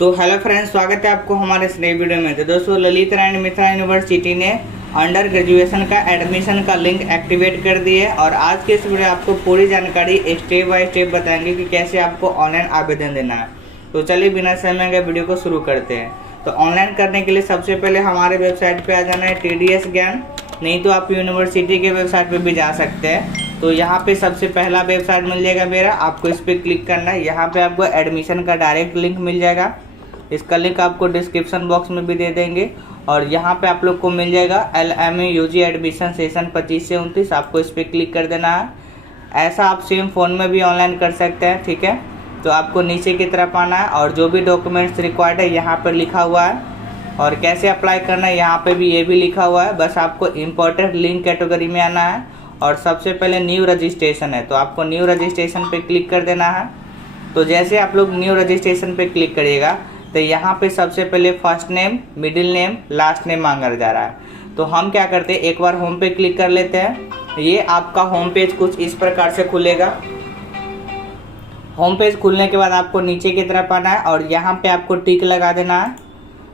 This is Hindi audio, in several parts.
तो हेलो फ्रेंड्स, स्वागत है आपको हमारे इस नई वीडियो में। तो दोस्तों, ललित नारायण मिथिला यूनिवर्सिटी ने अंडर ग्रेजुएशन का एडमिशन का लिंक एक्टिवेट कर दिए और आज के इस वीडियो आपको पूरी जानकारी स्टेप बाय स्टेप बताएंगे कि कैसे आपको ऑनलाइन आवेदन देना है। तो चलिए बिना समय के वीडियो को शुरू करते हैं। तो ऑनलाइन करने के लिए सबसे पहले हमारे वेबसाइट पर आ जाना है TDS ज्ञान, नहीं तो आप यूनिवर्सिटी के वेबसाइट पर भी जा सकते हैं। तो यहाँ पे सबसे पहला वेबसाइट मिल जाएगा मेरा, आपको इस पर क्लिक करना है। यहाँ पे आपको एडमिशन का डायरेक्ट लिंक मिल जाएगा, इसका लिंक आपको डिस्क्रिप्शन बॉक्स में भी दे देंगे। और यहाँ पे आप लोग को मिल जाएगा LMU UG एडमिशन सेशन 25 से 29, आपको इस पर क्लिक कर देना है। ऐसा आप सेम फ़ोन में भी ऑनलाइन कर सकते हैं, ठीक है। तो आपको नीचे की तरफ आना है और जो भी डॉक्यूमेंट्स रिक्वायर्ड है यहाँ पर लिखा हुआ है और कैसे अप्लाई करना है यहाँ पे भी ये भी लिखा हुआ है। बस आपको इम्पोर्टेंट लिंक कैटेगरी में आना है और सबसे पहले न्यू रजिस्ट्रेशन है तो आपको न्यू रजिस्ट्रेशन पे क्लिक कर देना है। तो जैसे आप लोग न्यू रजिस्ट्रेशन पे क्लिक करिएगा तो यहाँ पे सबसे पहले first name, middle name, last name मांगा जा रहा है। तो हम क्या करते हैं, एक बार होम पे क्लिक कर लेते हैं। ये आपका होम पेज कुछ इस प्रकार से खुलेगा। होम पेज खुलने के बाद आपको नीचे की तरफ आना है और यहाँ पे आपको टिक लगा देना है।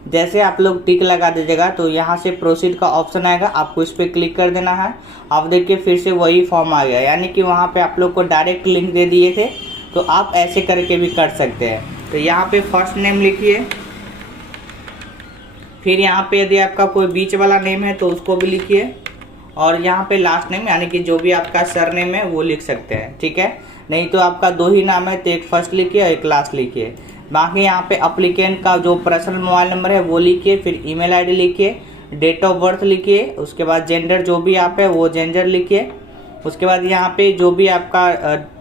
जैसे आप लोग टिक लगा दीजिएगा तो यहाँ से प्रोसीड का ऑप्शन आएगा, आपको इस पर क्लिक कर देना है। आप देखिए फिर से वही फॉर्म आ गया, यानी कि वहाँ पे आप लोग को डायरेक्ट लिंक दे दिए थे। तो आप ऐसे करके भी कर सकते हैं। तो यहाँ पे फर्स्ट नेम लिखिए, फिर यहाँ पे यदि आपका कोई बीच वाला नेम है तो उसको भी लिखिए और यहाँ पे लास्ट नेम यानी कि जो भी आपका सर नेम है वो लिख सकते हैं, ठीक है। नहीं तो आपका दो ही नाम है तो एक फर्स्ट लिखिए और एक लास्ट लिखिए। बाकी यहाँ पे अप्लीकेंट का जो पर्सनल मोबाइल नंबर है वो लिखिए, फिर ईमेल आईडी लिखिए, डेट ऑफ बर्थ लिखिए, उसके बाद जेंडर जो भी आप है वो जेंडर लिखिए। उसके बाद यहाँ पे जो भी आपका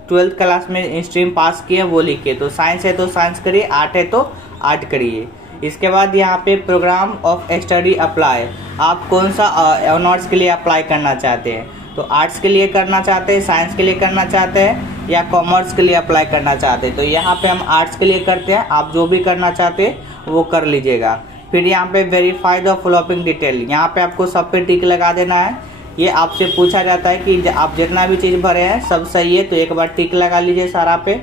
12th क्लास में स्ट्रीम पास किए वो लिखिए। तो साइंस है तो साइंस करिए, आर्ट है तो आर्ट करिए। इसके बाद यहाँ पे प्रोग्राम ऑफ स्टडी अप्लाई, आप कौन सा ऑनर्स के लिए अप्लाई करना चाहते हैं। तो आर्ट्स के लिए करना चाहते हैं, साइंस के लिए करना चाहते हैं या कॉमर्स के लिए अप्लाई करना चाहते हैं। तो यहाँ पे हम आर्ट्स के लिए करते हैं, आप जो भी करना चाहते हैं वो कर लीजिएगा। फिर यहाँ पे वेरीफाई द फॉलोइंग डिटेल, यहाँ पे आपको सब पे टिक लगा देना है। ये आपसे पूछा जाता है कि आप जितना भी चीज़ भरे हैं सब सही है, तो एक बार टिक लगा लीजिए सारा पे।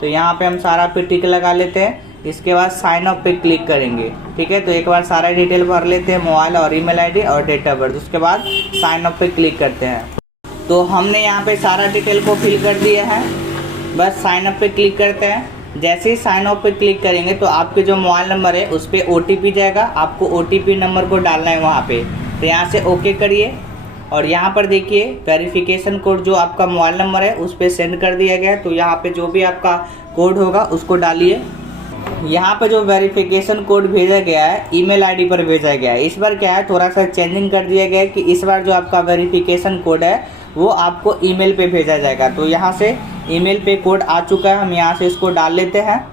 तो यहाँ पे हम सारा पे टिक लगा लेते हैं। इसके बाद साइन अप पे क्लिक करेंगे, ठीक है। तो एक बार सारा डिटेल भर लेते हैं, मोबाइल और ईमेल आईडी और डेट ऑफ बर्थ। उसके बाद साइन अप पे क्लिक करते हैं। तो हमने यहाँ पे सारा डिटेल को फिल कर दिया है, बस साइन अप पे क्लिक करते हैं। जैसे ही साइन अप पे क्लिक करेंगे तो आपके जो मोबाइल नंबर है उस पर OTP जाएगा, आपको OTP नंबर को डालना है वहाँ पे। तो यहाँ से ओके करिए और यहाँ पर देखिए वेरिफिकेशन कोड जो आपका मोबाइल नंबर है उस पर सेंड कर दिया गया है। तो यहाँ पे जो भी आपका कोड होगा उसको डालिए। यहाँ पे जो वेरिफिकेशन कोड भेजा गया है ईमेल आईडी पर भेजा गया है। इस बार क्या है, थोड़ा सा चेंजिंग कर दिया गया है कि इस बार जो आपका वेरिफिकेशन कोड है वो आपको ईमेल पे भेजा जाएगा। तो यहाँ से ईमेल पे कोड आ चुका है, हम यहाँ से इसको डाल लेते हैं।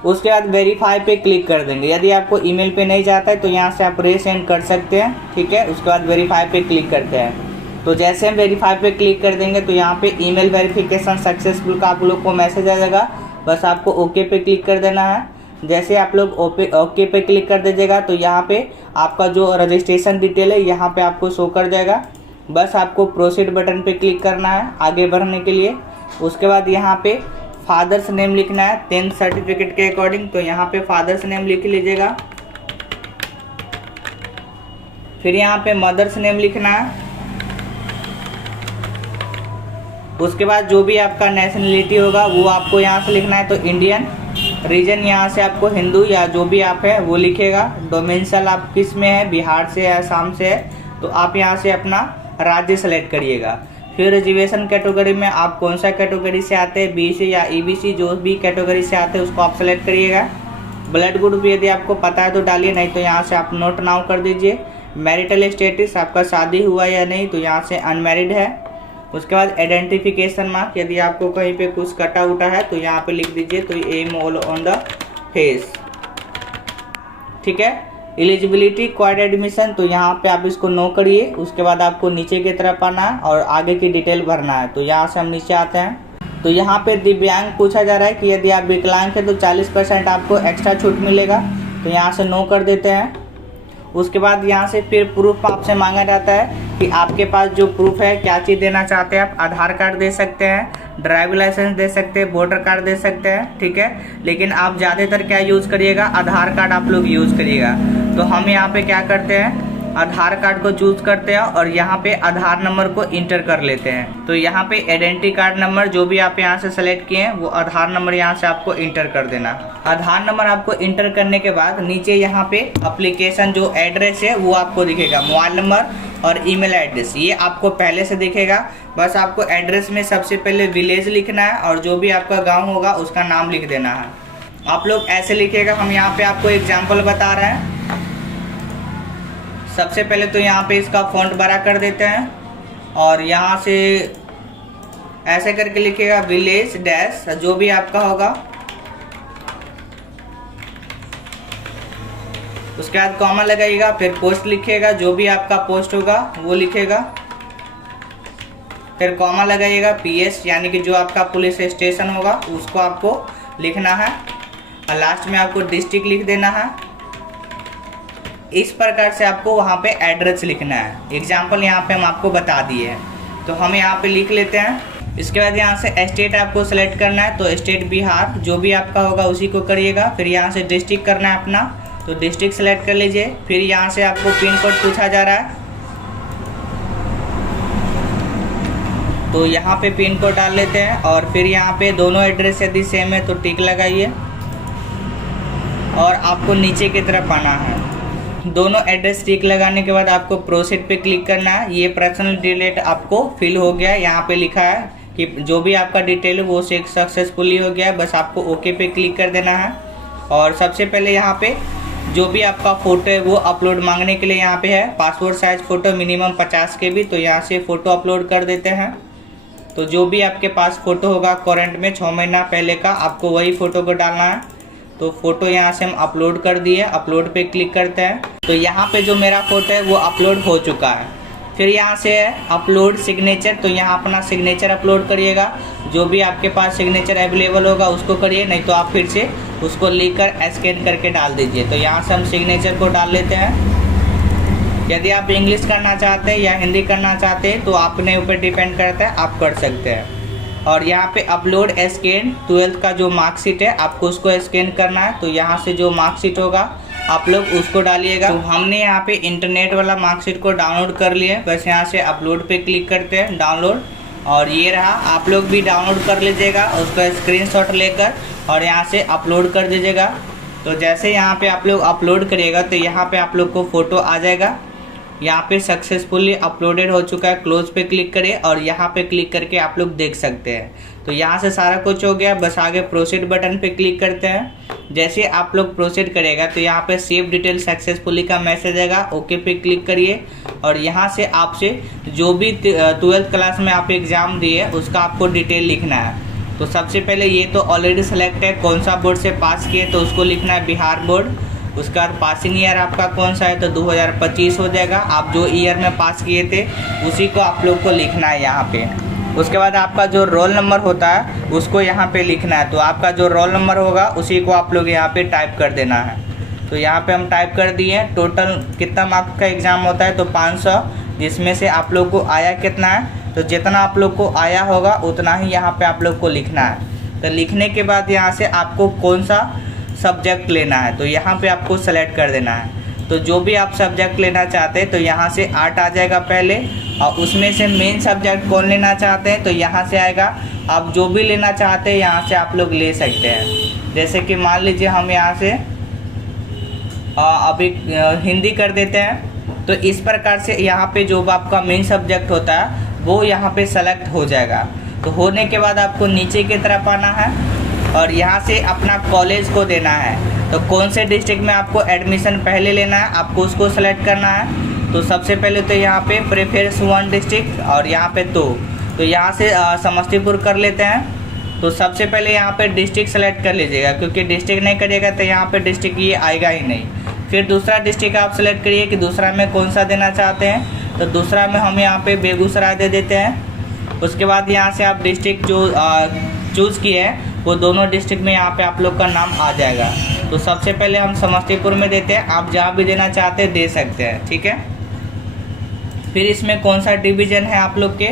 उसके बाद वेरीफाई पे क्लिक कर देंगे। यदि आपको ईमेल पे नहीं जाता है तो यहाँ से आप रीसेंड कर सकते हैं, ठीक है। उसके बाद वेरीफाई पे क्लिक करते हैं। तो जैसे हम वेरीफाई पे क्लिक कर देंगे तो यहाँ पे ईमेल वेरिफिकेशन सक्सेसफुल का आप लोग को मैसेज आ जाएगा, बस आपको ओके पे क्लिक कर देना है। जैसे आप लोग ओके पे क्लिक कर दीजिएगा तो यहाँ पे आपका जो रजिस्ट्रेशन डिटेल है यहाँ पे आपको शो कर जाएगा। बस आपको प्रोसीड बटन पे क्लिक करना है आगे बढ़ने के लिए। उसके बाद यहाँ पे फादर्स नेम लिखना है 10th सर्टिफिकेट के अकॉर्डिंग, तो यहाँ पे फादर्स नेम लिख लीजिएगा। फिर यहाँ पे मदर्स नेम लिखना है। उसके बाद जो भी आपका नेशनलिटी होगा वो आपको यहाँ से लिखना है। तो इंडियन, रीजन यहाँ से आपको हिंदू या जो भी आप है वो लिखेगा। डोमिसाइल आप किस में है, बिहार से है, असम से है, तो आप यहाँ से अपना राज्य सेलेक्ट करिएगा। फिर रिजर्वेशन कैटेगरी में आप कौन सा कैटेगरी से आते हैं, BC या EBC, जो भी कैटेगरी से आते हैं उसको आप सेलेक्ट करिएगा। ब्लड ग्रुप यदि आपको पता है तो डालिए, नहीं तो यहाँ से आप नोट नाउ कर दीजिए। मैरिटल स्टेटस, आपका शादी हुआ या नहीं, तो यहाँ से अनमैरिड है। उसके बाद आइडेंटिफिकेशन मार्क, यदि आपको कहीं पे कुछ कटा उटा है तो यहाँ पे लिख दीजिए, तो am all on the face, ठीक है। एलिजिबिलिटी क्वाड एडमिशन, तो यहाँ पे आप इसको नो करिए। उसके बाद आपको नीचे की तरफ आना है और आगे की डिटेल भरना है। तो यहाँ से हम नीचे आते हैं। तो यहाँ पे दिव्यांग पूछा जा रहा है कि यदि आप विकलांग हैं तो 40% आपको एक्स्ट्रा छूट मिलेगा, तो यहाँ से नो कर देते हैं। उसके बाद यहाँ से फिर प्रूफ आपसे मांगा जाता है कि आपके पास जो प्रूफ है क्या चीज़ देना चाहते हैं आप। आधार कार्ड दे सकते हैं, ड्राइविंग लाइसेंस दे सकते हैं, वोटर कार्ड दे सकते हैं, ठीक है। लेकिन आप ज़्यादातर क्या यूज़ करिएगा, आधार कार्ड आप लोग यूज़ करिएगा। तो हम यहाँ पे क्या करते हैं, आधार कार्ड को चूज करते हैं और यहाँ पे आधार नंबर को इंटर कर लेते हैं। तो यहाँ पे आइडेंटिटी कार्ड नंबर जो भी आप यहाँ से सेलेक्ट किए हैं वो आधार नंबर यहाँ से आपको इंटर कर देना। आधार नंबर आपको इंटर करने के बाद नीचे यहाँ पे एप्लीकेशन जो एड्रेस है वो आपको दिखेगा, मोबाइल नंबर और ईमेल एड्रेस, ये आपको पहले से दिखेगा। बस आपको एड्रेस में सबसे पहले विलेज लिखना है और जो भी आपका गाँव होगा उसका नाम लिख देना है। आप लोग ऐसे लिखिएगा, हम यहाँ पे आपको एग्जाम्पल बता रहे हैं। सबसे पहले तो यहाँ पे इसका फॉन्ट बड़ा कर देते हैं और यहाँ से ऐसे करके लिखिएगा विलेज डैश जो भी आपका होगा, उसके बाद कॉमा लगाइएगा, फिर पोस्ट लिखिएगा, जो भी आपका पोस्ट होगा वो लिखेगा, फिर कॉमा लगाइएगा, पीएस यानी कि जो आपका पुलिस स्टेशन होगा उसको आपको लिखना है और लास्ट में आपको डिस्ट्रिक्ट लिख देना है। इस प्रकार से आपको वहाँ पे एड्रेस लिखना है। एग्जाम्पल यहाँ पे हम आपको बता दिए हैं, तो हम यहाँ पे लिख लेते हैं। इसके बाद यहाँ से स्टेट आपको सेलेक्ट करना है, तो स्टेट बिहार जो भी आपका होगा उसी को करिएगा। फिर यहाँ से डिस्ट्रिक्ट करना है अपना, तो डिस्ट्रिक्ट सेलेक्ट कर लीजिए। फिर यहाँ से आपको पिन कोड पूछा जा रहा है, तो यहाँ पे पिन कोड डाल लेते हैं और फिर यहाँ पे दोनों एड्रेस यदि सेम है तो टिक लगाइए और आपको नीचे की तरफ आना है। दोनों एड्रेस टिक लगाने के बाद आपको प्रोसीड पे क्लिक करना है। ये पर्सनल डिटेल आपको फिल हो गया है, यहाँ पे लिखा है कि जो भी आपका डिटेल है वो सक्सेसफुली हो गया है। बस आपको ओके पे क्लिक कर देना है और सबसे पहले यहाँ पे जो भी आपका फ़ोटो है वो अपलोड मांगने के लिए यहाँ पे है, passport size photo minimum 50 KB। तो यहाँ से फ़ोटो अपलोड कर देते हैं। तो जो भी आपके पास फ़ोटो होगा करंट में 6 महीना पहले का, आपको वही फ़ोटो को डालना है। तो फ़ोटो यहाँ से हम अपलोड कर दिए, अपलोड पे क्लिक करते हैं। तो यहाँ पे जो मेरा फ़ोटो है वो अपलोड हो चुका है। फिर यहाँ से है अपलोड सिग्नेचर, तो यहाँ अपना सिग्नेचर अपलोड करिएगा। जो भी आपके पास सिग्नेचर अवेलेबल होगा उसको करिए, नहीं तो आप फिर से उसको लिख कर स्कैन करके डाल दीजिए। तो यहाँ से हम सिग्नेचर को डाल लेते हैं। यदि आप इंग्लिश करना चाहते हैं या हिंदी करना चाहते हैं तो अपने ऊपर डिपेंड करता है, आप कर सकते हैं। और यहाँ पे अपलोड स्कैन 12th का जो मार्कशीट है आपको उसको स्कैन करना है। तो यहाँ से जो मार्कशीट होगा आप लोग उसको डालिएगा। तो हमने यहाँ पे इंटरनेट वाला मार्कशीट को डाउनलोड कर लिए, बस यहाँ से अपलोड पे क्लिक करते हैं, डाउनलोड, और ये रहा। आप लोग भी डाउनलोड कर लीजिएगा उसका स्क्रीनशॉट लेकर और यहाँ से अपलोड कर दीजिएगा। तो जैसे यहाँ पे आप लोग अपलोड करिएगा तो यहाँ पे आप लोग को फ़ोटो आ जाएगा। यहाँ पे सक्सेसफुली अपलोडेड हो चुका है, क्लोज पे क्लिक करिए और यहाँ पे क्लिक करके आप लोग देख सकते हैं। तो यहाँ से सारा कुछ हो गया, बस आगे प्रोसीड बटन पे क्लिक करते हैं। जैसे आप लोग प्रोसीड करेगा तो यहाँ पे सेव डिटेल सक्सेसफुली का मैसेज आएगा, ओके पे क्लिक करिए और यहाँ से आपसे जो भी 12th क्लास में आप एग्ज़ाम दिए उसका आपको डिटेल लिखना है। तो सबसे पहले ये तो ऑलरेडी सेलेक्ट है, कौन सा बोर्ड से पास किए तो उसको लिखना है बिहार बोर्ड। उसका पासिंग ईयर आपका कौन सा है तो 2025 हो जाएगा। आप जो ईयर में पास किए थे उसी को आप लोग को लिखना है यहाँ पे। उसके बाद आपका जो रोल नंबर होता है उसको यहाँ पे लिखना है। तो आपका जो रोल नंबर होगा उसी को आप लोग यहाँ पे टाइप कर देना है। तो यहाँ पे हम टाइप कर दिए। टोटल कितना मार्क्स का एग्ज़ाम होता है तो 500, जिसमें से आप लोग को आया कितना है तो जितना आप लोग को आया होगा उतना ही यहाँ पे आप लोग को लिखना है। तो लिखने के बाद यहाँ से आपको कौन सा सब्जेक्ट लेना है तो यहाँ पे आपको सेलेक्ट कर देना है। तो जो भी आप सब्जेक्ट लेना चाहते हैं तो यहाँ से आर्ट आ जाएगा पहले, और उसमें से मेन सब्जेक्ट कौन लेना चाहते हैं तो यहाँ से आएगा। आप जो भी लेना चाहते हैं यहाँ से आप लोग ले सकते हैं। जैसे कि मान लीजिए हम यहाँ से अभी हिंदी कर देते हैं। तो इस प्रकार से यहाँ पे जो आपका मेन सब्जेक्ट होता है वो यहाँ पे सेलेक्ट हो जाएगा। तो होने के बाद आपको नीचे की तरफ आना है और यहाँ से अपना कॉलेज को देना है। तो कौन से डिस्ट्रिक्ट में आपको एडमिशन पहले लेना है आपको उसको सेलेक्ट करना है। तो सबसे पहले तो यहाँ पे प्रेफरेंस 1 डिस्ट्रिक्ट और यहाँ पे तो यहाँ से समस्तीपुर कर लेते हैं। तो सबसे पहले यहाँ पे डिस्ट्रिक्ट सेलेक्ट कर लीजिएगा, क्योंकि डिस्ट्रिक्ट नहीं करिएगा तो यहाँ पे डिस्ट्रिक्ट ये आएगा ही नहीं। फिर दूसरा डिस्ट्रिक्ट आप सेलेक्ट करिए कि दूसरा में कौन सा देना चाहते हैं। तो दूसरा में हम यहाँ पे बेगूसराय दे देते हैं। उसके बाद यहाँ से आप डिस्ट्रिक्ट जो चूज़ किए हैं वो दोनों डिस्ट्रिक्ट में यहाँ पे आप लोग का नाम आ जाएगा। तो सबसे पहले हम समस्तीपुर में देते हैं, आप जहाँ भी देना चाहते हैं दे सकते हैं, ठीक है। फिर इसमें कौन सा डिवीज़न है आप लोग के,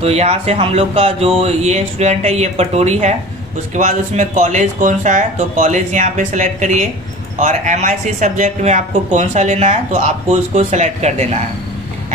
तो यहाँ से हम लोग का जो ये स्टूडेंट है ये पटोरी है। उसके बाद उसमें कॉलेज कौन सा है, तो कॉलेज यहाँ पे सेलेक्ट करिए। और MIC सब्जेक्ट में आपको कौन सा लेना है, तो आपको उसको सेलेक्ट कर देना है।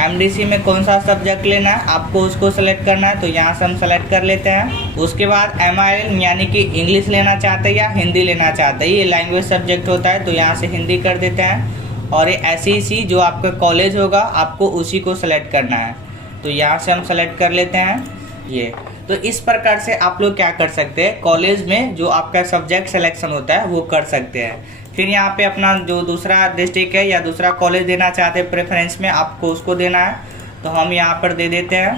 MDC में कौन सा सब्जेक्ट लेना है, आपको उसको सेलेक्ट करना है, तो यहाँ से हम सेलेक्ट कर लेते हैं। उसके बाद MIL यानी कि इंग्लिश लेना चाहते हैं या हिंदी लेना चाहते हैं, ये लैंग्वेज सब्जेक्ट होता है, तो यहाँ से हिंदी कर देते हैं। और ये SEC जो आपका कॉलेज होगा आपको उसी को सेलेक्ट करना है, तो यहाँ से हम सेलेक्ट कर लेते हैं ये। तो इस प्रकार से आप लोग क्या कर सकते हैं, कॉलेज में जो आपका सब्जेक्ट सिलेक्शन होता है वो कर सकते हैं। फिर यहाँ पे अपना जो दूसरा डिस्ट्रिक्ट है या दूसरा कॉलेज देना चाहते हैं प्रेफरेंस में, आपको उसको देना है, तो हम यहाँ पर दे देते हैं।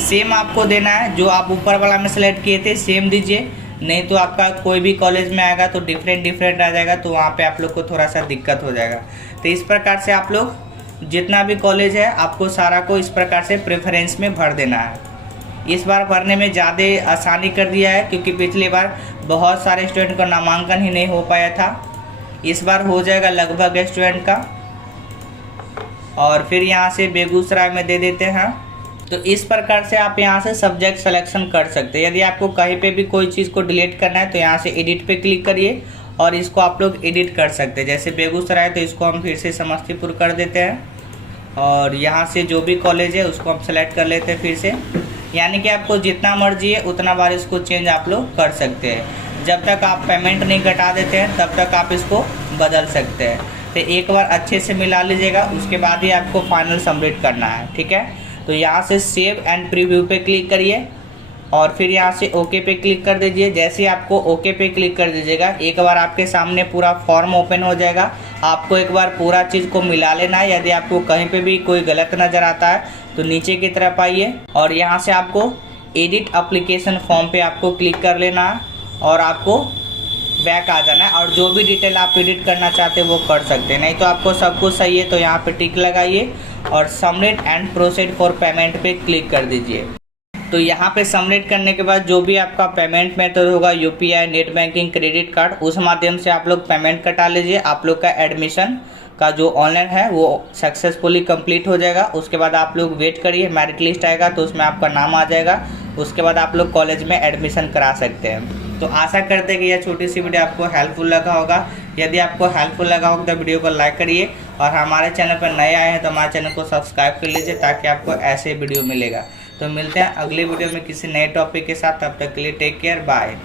सेम आपको देना है, जो आप ऊपर वाला में सेलेक्ट किए थे सेम दीजिए, नहीं तो आपका कोई भी कॉलेज में आएगा तो डिफरेंट आ जाएगा, तो वहाँ पे आप लोग को थोड़ा सा दिक्कत हो जाएगा। तो इस प्रकार से आप लोग जितना भी कॉलेज है आपको सारा को इस प्रकार से प्रेफरेंस में भर देना है। इस बार भरने में ज़्यादा आसानी कर दिया है, क्योंकि पिछली बार बहुत सारे स्टूडेंट का नामांकन ही नहीं हो पाया था। इस बार हो जाएगा लगभग स्टूडेंट का। और फिर यहाँ से बेगूसराय में दे देते हैं। तो इस प्रकार से आप यहाँ से सब्जेक्ट सिलेक्शन कर सकते हैं। यदि आपको कहीं पे भी कोई चीज़ को डिलीट करना है तो यहाँ से एडिट पे क्लिक करिए और इसको आप लोग एडिट कर सकते हैं। जैसे बेगूसराय तो इसको हम फिर से समस्तीपुर कर देते हैं, और यहाँ से जो भी कॉलेज है उसको हम सेलेक्ट कर लेते हैं फिर से। यानी कि आपको जितना मर्जी है उतना बार इसको चेंज आप लोग कर सकते हैं। जब तक आप पेमेंट नहीं कटा देते हैं तब तक आप इसको बदल सकते हैं। तो एक बार अच्छे से मिला लीजिएगा, उसके बाद ही आपको फाइनल सबमिट करना है, ठीक है। तो यहाँ से सेव एंड प्रीव्यू पे क्लिक करिए और फिर यहाँ से ओके पे क्लिक कर दीजिए। जैसे ही आपको ओके पे क्लिक कर दीजिएगा, एक बार आपके सामने पूरा फॉर्म ओपन हो जाएगा। आपको एक बार पूरा चीज़ को मिला लेना है। यदि आपको कहीं पे भी कोई गलत नज़र आता है तो नीचे की तरफ आइए और यहाँ से आपको एडिट एप्लीकेशन फॉर्म पे आपको क्लिक कर लेना है और आपको बैक आ जाना है, और जो भी डिटेल आप एडिट करना चाहते हैं वो कर सकते हैं। नहीं तो आपको सब कुछ सही है तो यहाँ पे टिक लगाइए और submit and proceed for payment पे क्लिक कर दीजिए। तो यहाँ पे सबमिट करने के बाद जो भी आपका पेमेंट मेथड होगा, UPI, net banking, credit card, उस माध्यम से आप लोग पेमेंट कटा लीजिए। आप लोग का एडमिशन का जो ऑनलाइन है वो सक्सेसफुली कंप्लीट हो जाएगा। उसके बाद आप लोग वेट करिए, मेरिट लिस्ट आएगा तो उसमें आपका नाम आ जाएगा। उसके बाद आप लोग कॉलेज में एडमिशन करा सकते हैं। तो आशा करते हैं कि यह छोटी सी वीडियो आपको हेल्पफुल लगा होगा। यदि आपको हेल्पफुल लगा होगा तो वीडियो को लाइक करिए, और हमारे चैनल पर नए आए हैं तो हमारे चैनल को सब्सक्राइब कर लीजिए ताकि आपको ऐसे वीडियो मिलेगा। तो मिलते हैं अगले वीडियो में किसी नए टॉपिक के साथ। तब तक के लिए टेक केयर, बाय।